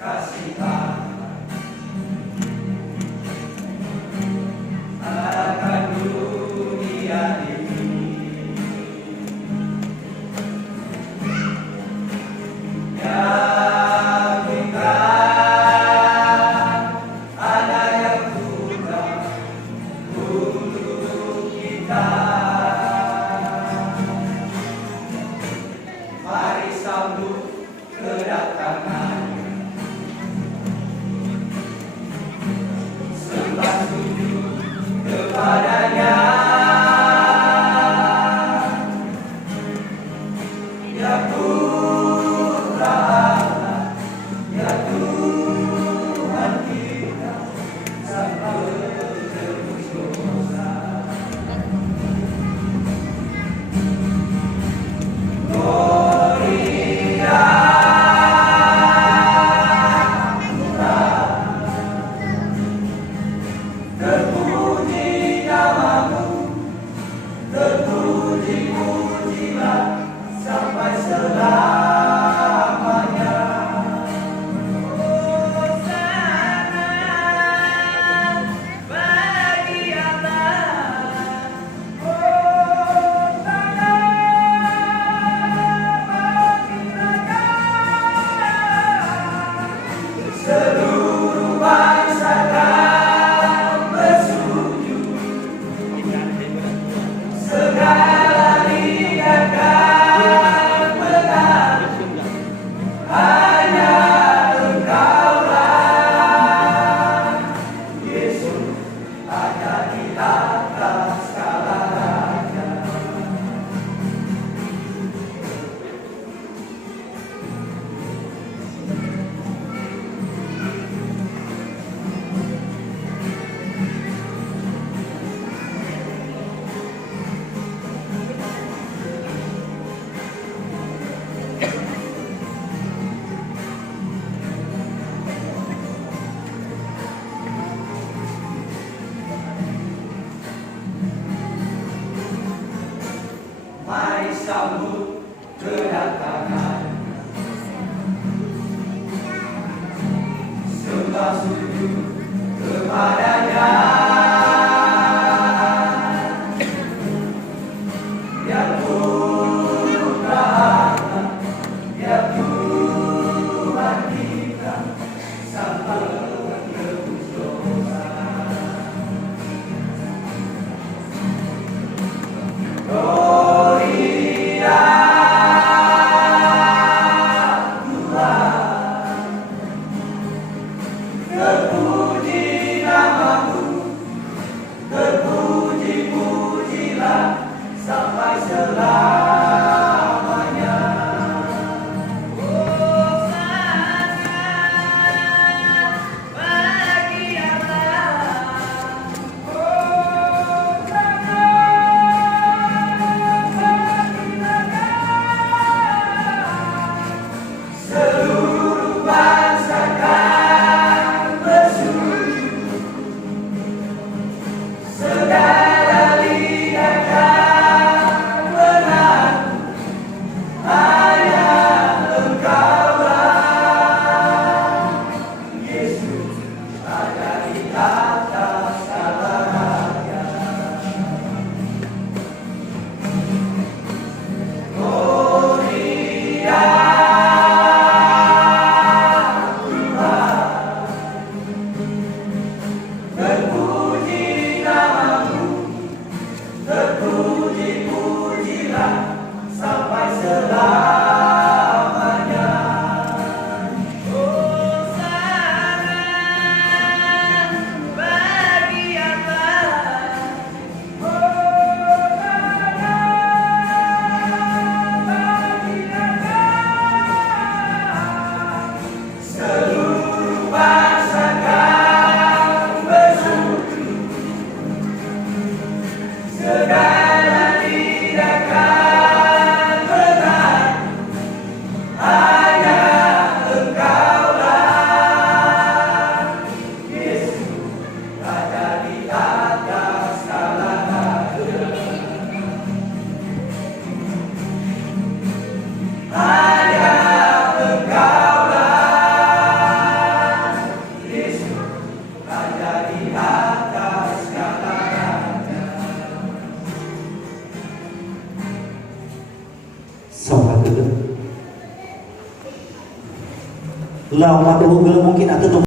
kasih akan dunia ini. Yakinkan ada yang Tuhan untuk kita. Mari sambut kedatangan, sembah sujud kepadanya. Ya Putra Allah, ya Tuhan kita, Sang Penebus dosa. Gloria, terpuji namamu, terpuji-pujilah sampai selamanya. Hosana bagi Allah, Hosana bagi Raja. Seluruh bangsa akan bersujud, segala lidah akan mengagumi, hanya Engkaulah Yesus ada di atas segala raja. Mari sambut kedatangan, sembah sujud kepadanya. Ya Putra Allah, ya Tuhan kita, Sang Penebus dosa. Gloria. Ulah umat Google mungkin atau